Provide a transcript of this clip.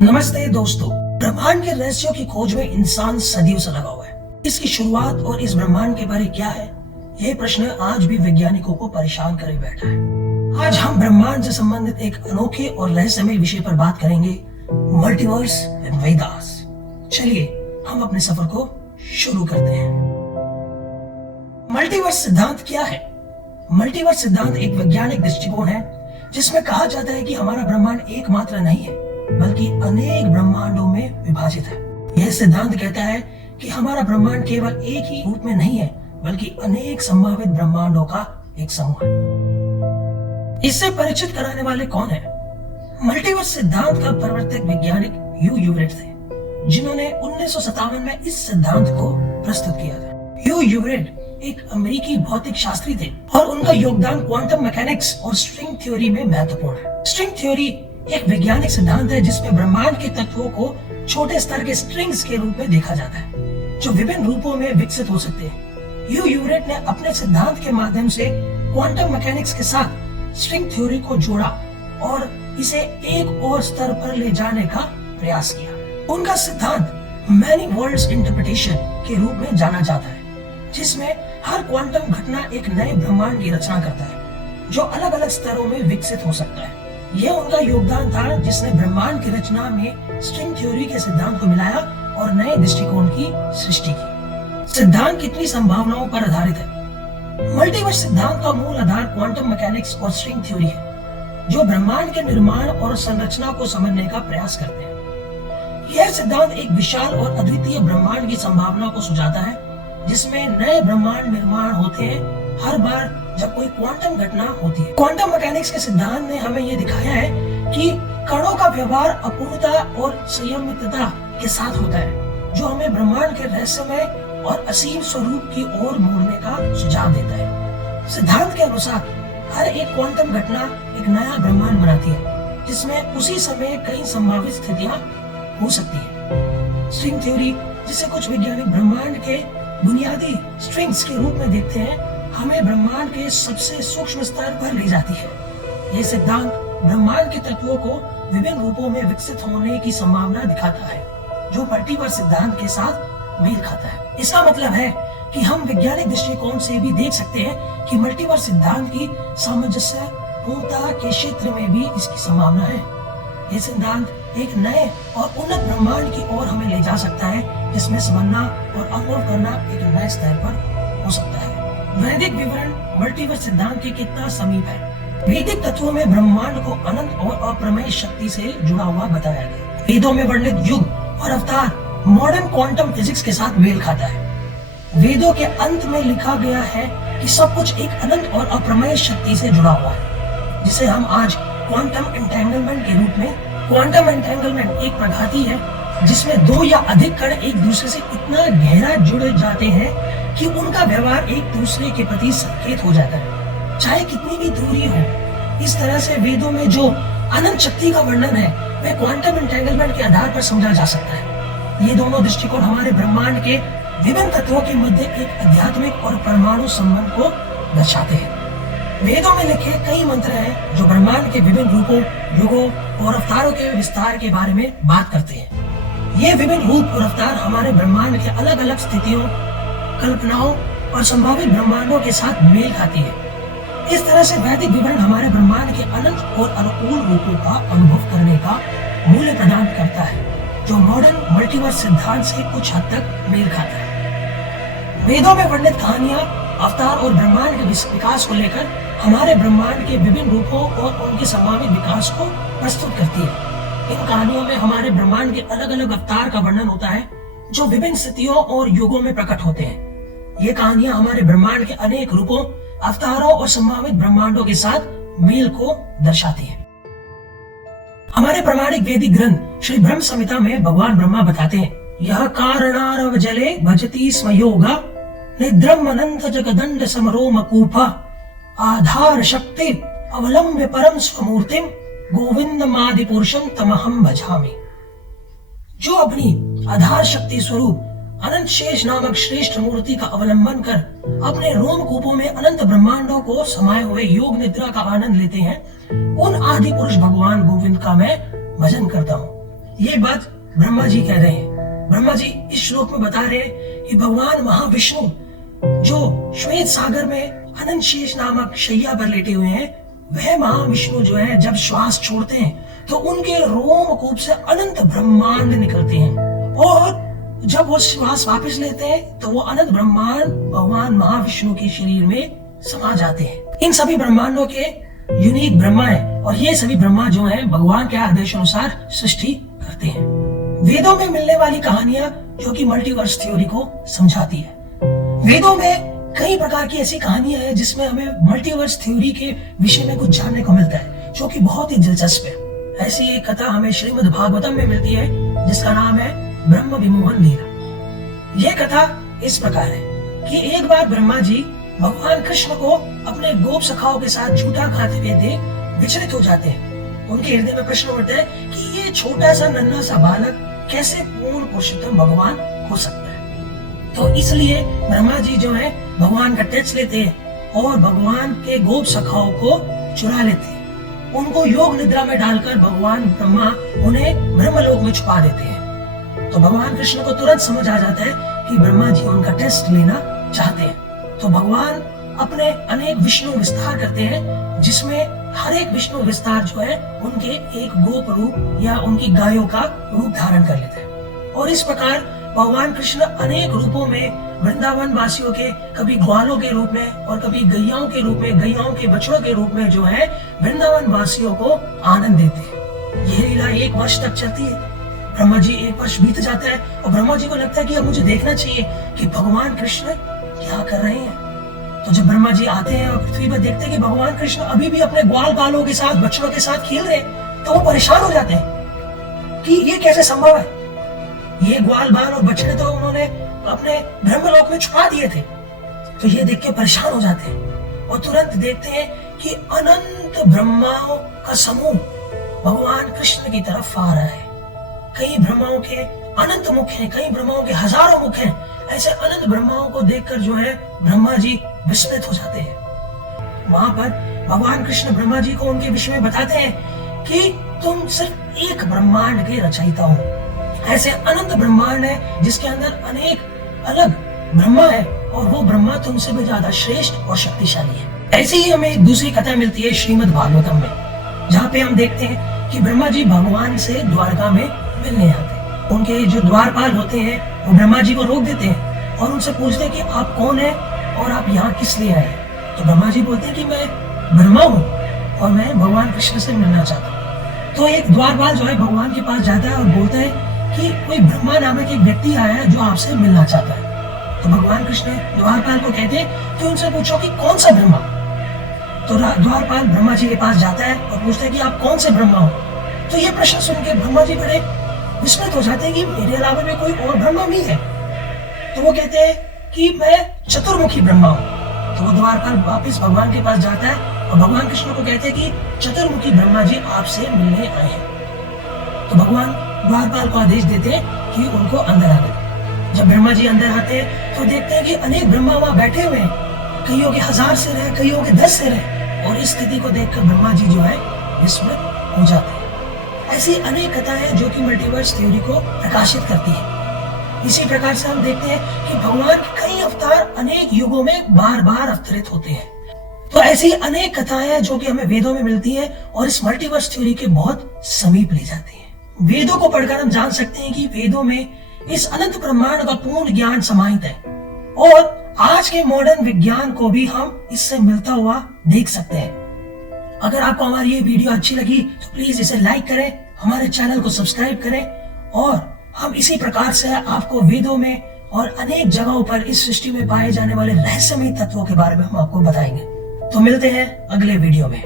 नमस्ते दोस्तों। ब्रह्मांड के रहस्यों की खोज में इंसान सदियों से लगा हुआ है। इसकी शुरुआत और इस ब्रह्मांड के बारे क्या है, यह प्रश्न आज भी वैज्ञानिकों को परेशान करे बैठा है। आज हम ब्रह्मांड से संबंधित एक अनोखे और रहस्यमय विषय पर बात करेंगे, मल्टीवर्स एंड वेदास। चलिए हम अपने सफर को शुरू करते हैं। मल्टीवर्स सिद्धांत क्या है? मल्टीवर्स सिद्धांत एक वैज्ञानिक दृष्टिकोण है जिसमें कहा जाता है कि हमारा ब्रह्मांड एकमात्र नहीं है बल्कि अनेक ब्रह्मांडों में विभाजित है। यह सिद्धांत कहता है कि हमारा ब्रह्मांड केवल एक ही रूप में नहीं है बल्कि अनेक संभावित ब्रह्मांडों का एक समूह है। इससे परिचित कराने वाले कौन है? मल्टीवर्स सिद्धांत का प्रवर्तक वैज्ञानिक ह्यू ह्यूरेट थे, जिन्होंने 1957 में इस सिद्धांत को प्रस्तुत किया था। ह्यू ह्यूरेट एक अमेरिकी भौतिक शास्त्री थे और उनका योगदान क्वांटम मैकेनिक्स और स्ट्रिंग थ्योरी में महत्वपूर्ण है। स्ट्रिंग थ्योरी एक वैज्ञानिक सिद्धांत है जिसमें ब्रह्मांड के तत्वों को छोटे स्तर के स्ट्रिंग्स के रूप में देखा जाता है, जो विभिन्न रूपों में विकसित हो सकते हैं। ह्यू ह्यूरेट ने अपने सिद्धांत के माध्यम से क्वांटम मैकेनिक्स के साथ स्ट्रिंग थ्योरी को जोड़ा और इसे एक और स्तर पर ले जाने का प्रयास किया। उनका सिद्धांत मैनी वर्ल्ड्स इंटरप्रिटेशन के रूप में जाना जाता है, जिसमें हर क्वांटम घटना एक नए ब्रह्मांड की रचना करता है जो अलग अलग स्तरों में विकसित हो सकता है। यह उनका योगदान था जिसने ब्रह्मांड की रचना में स्ट्रिंग थ्योरी के सिद्धांत को मिलाया और नए दृष्टिकोण की सृष्टि की। सिद्धांत कितनी संभावनाओं पर आधारित है? मल्टीवर्स सिद्धांत का मूल आधार क्वांटम मैकेनिक्स और स्ट्रिंग थ्योरी है, जो ब्रह्मांड के निर्माण और संरचना को समझने का प्रयास करते हैं। यह सिद्धांत एक विशाल और अद्वितीय ब्रह्मांड की संभावना को सुझाता है, जिसमें नए ब्रह्मांड निर्माण होते हैं हर बार जब कोई क्वांटम घटना होती है। क्वांटम मैकेनिक्स के सिद्धांत ने हमें यह दिखाया है कि कणों का व्यवहार अपूर्णता और संयमितता के साथ होता है, जो हमें ब्रह्मांड के रहस्यमय और असीम स्वरूप की ओर मोड़ने का सुझाव देता है। सिद्धांत के अनुसार हर एक क्वांटम घटना एक नया ब्रह्मांड बनाती है, जिसमें उसी समय कई संभावित स्थितियां हो सकती है। स्ट्रिंग थ्योरी, जिसे कुछ वैज्ञानिक ब्रह्मांड के बुनियादी स्ट्रिंग्स के रूप में देखते हैं, हमें ब्रह्मांड के सबसे सूक्ष्म स्तर पर ले जाती है। यह सिद्धांत ब्रह्मांड के तत्वों को विभिन्न रूपों में विकसित होने की संभावना दिखाता है, जो मल्टीवर्स सिद्धांत के साथ मेल खाता है। इसका मतलब है कि हम वैज्ञानिक दृष्टिकोण से भी देख सकते हैं कि मल्टीवर्स सिद्धांत की सामंजस्य पूर्णता के क्षेत्र में भी इसकी संभावना है। यह सिद्धांत एक नए और उन्नत ब्रह्मांड की ओर हमें ले जा सकता है, जिसमें समझना और अनुभव करना एक नए स्तर पर हो सकता है। वैदिक विवरण मल्टीवर्स सिद्धांत के कितना समीप है? वैदिक तत्वों में ब्रह्मांड को अनंत और अप्रमेय शक्ति से जुड़ा हुआ बताया गया। वेदों में वर्णित युग और अवतार मॉडर्न क्वांटम फिजिक्स के साथ मेल खाता है। वेदों के अंत में लिखा गया है कि सब कुछ एक अनंत और अप्रमेय शक्ति से जुड़ा हुआ है, जिसे हम आज क्वांटम एंटेंगलमेंट के रूप में। क्वांटम एंटेंगलमेंट एक प्रघाती है जिसमें दो या अधिक कण एक दूसरे से इतना गहरा जुड़ जाते हैं कि उनका व्यवहार एक दूसरे के प्रति संकेत हो जाता है, चाहे कितनी भी दूरी हो। इस तरह से वेदों में जो अनंत शक्ति का वर्णन है, वह क्वांटम एंटेंगलमेंट के आधार पर समझा जा सकता है। ये दोनों दृष्टिकोण हमारे ब्रह्मांड के विभिन्न तत्वों के मध्य एक आध्यात्मिक और परमाणु संबंध को दर्शाते हैं। वेदों में लिखे कई मंत्र हैं जो ब्रह्मांड के विभिन्न रूपों, युगों और अवतारों के विस्तार के बारे में बात करते हैं। ये विभिन्न रूप और अवतार हमारे ब्रह्मांड के अलग अलग स्थितियों, कल्पनाओं और संभावित ब्रह्मांडों के साथ मेल खाती है। इस तरह से वैदिक विवरण हमारे ब्रह्मांड के अनंत और अनुकूल रूपों का अनुभव करने का मूल्य प्रदान करता है, जो मॉडर्न मल्टीवर्स सिद्धांत से कुछ हद तक मेल खाता है। वेदों में वर्णित कहानियां अवतार और ब्रह्मांड के विकास को लेकर हमारे ब्रह्मांड के विभिन्न रूपों और उनके संभावित विकास को प्रस्तुत करती है। इन कहानियों में हमारे ब्रह्मांड के अलग अलग अवतार का वर्णन होता है, जो विभिन्न स्थितियों और युगों में प्रकट होते हैं। ये कहानियां हमारे ब्रह्मांड के अनेक रूपों, अवतारों और संभावित ब्रह्मांडों के साथ मेल को दर्शाती है। हमारे प्रामाणिक वैदिक ग्रंथ श्री ब्रह्म संहिता में भगवान ब्रह्मा बताते हैं, यह कारणारव जले भजति स्म योगा निद्रम अनंत जगदंड समरोम कूपा आधार शक्ति अवलंब्य परम स्वमूर्तिम गोविंदमादि पुरुषम तमहम भजामि। जो अपनी आधार शक्ति स्वरूप अनंत शेष नामक श्रेष्ठ मूर्ति का अवलंबन कर अपने रोम कूपों में अनंत ब्रह्मांडों को समाये हुए योग निद्रा का आनंद लेते हैं, उन आदि पुरुष भगवान गोविंद का मैं भजन करता हूँ। ये बात ब्रह्मा जी कह रहे हैं। ब्रह्मा जी इस श्लोक में बता रहे हैं कि भगवान महाविष्णु जो श्वेत सागर में अनंत शेष नामक शैया पर लेटे हुए हैं, वह महाविष्णु जो है जब श्वास छोड़ते हैं तो उनके रोमकूप से अनंत ब्रह्मांड निकलते हैं, और जब वो श्वास वापस लेते हैं तो वो अनंत ब्रह्मांड भगवान महाविष्णु के शरीर में समा जाते हैं। इन सभी ब्रह्मांडों के यूनिक ब्रह्मा है, और ये सभी ब्रह्मा जो है भगवान के आदेश अनुसार सृष्टि करते हैं। वेदों में मिलने वाली कहानियां जो कि मल्टीवर्स थ्योरी को समझाती है। वेदों में कई प्रकार की ऐसी कहानियां हैं जिसमें हमें मल्टीवर्स थ्योरी के विषय में कुछ जानने को मिलता है, जो कि बहुत ही दिलचस्प है। ऐसी एक कथा हमें श्रीमद् भागवतम में मिलती है जिसका नाम है ब्रह्म विमोहन लीला। यह कथा इस प्रकार है कि एक बार ब्रह्मा जी भगवान कृष्ण को अपने गोप सखाओं के साथ झूठा खाते हुए देख विचलित हो जाते हैं। उनके हृदय में प्रश्न उठता है कि ये छोटा सा नन्हा सा बालक कैसे पूर्ण पुरुषोत्तम भगवान हो सकता है। तो इसलिए ब्रह्मा जी जो है भगवान का टेस्ट लेते हैं और भगवान के गोप सखाओं को चुरा लेते हैं। उनको योग निद्रा में डालकर भगवान ब्रह्मा उन्हें ब्रह्मलोक में छुपा देते हैं। तो भगवान कृष्ण को तुरंत समझ आ जाता है कि ब्रह्मा जी उनका टेस्ट लेना चाहते हैं। तो भगवान अपने अनेक विष्णु विस्तार करते हैं, जिसमें हर एक विष्णु विस्तार जो है उनके एक गोप रूप या उनकी गायों का रूप धारण कर लेते हैं। और इस प्रकार भगवान कृष्ण अनेक रूपों में वृंदावन वासियों के, कभी ग्वालों के रूप में और कभी गैयाओं के रूप में, गैयाओं के बछड़ों के रूप में जो है वृंदावन वासियों को आनंद देते हैं। यह लीला 1 वर्ष तक चलती है। ब्रह्मा जी 1 वर्ष बीत जाता है और ब्रह्मा जी को लगता है कि अब मुझे देखना चाहिए कि भगवान कृष्ण क्या कर रहे हैं। तो जब ब्रह्मा जी आते हैं और पृथ्वी पर देखते हैं कि भगवान कृष्ण अभी भी अपने ग्वाल बालों के साथ, बच्चों के साथ खेल रहे हैं, तो वो परेशान हो जाते हैं कि ये कैसे संभव है। ये ग्वाल बाल और बछड़े तो उन्होंने अपने ब्रह्मलोक में छुपा दिए थे। तो ये देख के परेशान हो जाते हैं और तुरंत देखते हैं कि अनंत ब्रह्माओं का समूह भगवान कृष्ण की तरफ आ रहा है। कई ब्रह्माओं के अनंत मुख हैं, कई ब्रह्माओं के हजारों मुख हैं। ऐसे अनंत ब्रह्माओं को देखकर जो है ब्रह्मा जी विस्मित हो जाते हैं। वहां पर भगवान कृष्ण ब्रह्मा जी को उनके विषय में बताते हैं कि तुम सिर्फ एक ब्रह्मांड के रचयिता हो। ऐसे अनंत ब्रह्मांड है जिसके अंदर अनेक अलग ब्रह्मा है, और वो ब्रह्मा तुमसे भी ज्यादा श्रेष्ठ और शक्तिशाली है। ऐसे ही हमें एक दूसरी कथा मिलती है श्रीमद् भागवतम में, जहाँ पे हम देखते हैं कि ब्रह्मा जी भगवान से द्वारका में मिलने आते हैं। उनके जो द्वारपाल होते हैं वो ब्रह्मा जी को रोक देते हैं और उनसे पूछते हैं कि आप कौन है और आप यहाँ किस लिए आए। तो ब्रह्मा जी बोलते हैं कि मैं ब्रह्मा हूँ और मैं भगवान कृष्ण से मिलना चाहता हूँ। तो एक द्वारपाल जो है भगवान के पास जाता है और बोलता है कि कोई ब्रह्मा नामक एक व्यक्ति आया है जो आपसे मिलना चाहता है। तो भगवान कृष्ण द्वारपाल को कहते हैं कि उनसे पूछो कि कौन सा ब्रह्मा। तो द्वारपाल ब्रह्मा जी के पास जाता है और पूछता है कि आप कौन से ब्रह्मा हो। तो ये प्रश्न सुन के ब्रह्मा जी बड़े विस्मित हो जाते हैं कि मेरे अलावा में कोई और ब्रह्मा भी है। तो वो कहते हैं कि मैं चतुर्मुखी ब्रह्मा हूँ। तो वो द्वारपाल वापिस भगवान के पास जाता है और भगवान कृष्ण को कहते हैं कि चतुर्मुखी ब्रह्मा जी आपसे मिलने आए हैं। तो भगवान द्वारपाल को आदेश देते हैं कि उनको अंदर आने दें। जब ब्रह्मा जी अंदर आते हैं तो देखते हैं कि अनेक ब्रह्मा वहां बैठे हुए हैं। कईयों के 1000 सिर है, कईयों के 10 सिर है, और इस स्थिति को देखकर ब्रह्मा जी जो है विस्मित हो जाते हैं। ऐसी अनेक कथाएं जो कि मल्टीवर्स थ्योरी को प्रकाशित करती है। इसी प्रकार से हम देखते हैं कि भगवान के कई अवतार अनेक युगों में बार बार अवतरित होते हैं। तो ऐसी अनेक कथाएं जो कि हमें वेदों में मिलती हैं और इस मल्टीवर्स थ्योरी के बहुत समीप ले जाती हैं। वेदों को पढ़कर हम जान सकते हैं कि वेदों में इस अनंत ब्रह्मांड का पूर्ण ज्ञान समाहित है, और आज के मॉडर्न विज्ञान को भी हम इससे मिलता हुआ देख सकते हैं। अगर आपको हमारी ये वीडियो अच्छी लगी तो प्लीज इसे लाइक करें, हमारे चैनल को सब्सक्राइब करें, और हम इसी प्रकार से आपको वेदों में और अनेक जगहों पर इस सृष्टि में पाए जाने वाले रहस्यमय तत्वों के बारे में हम आपको बताएंगे। तो मिलते हैं अगले वीडियो में।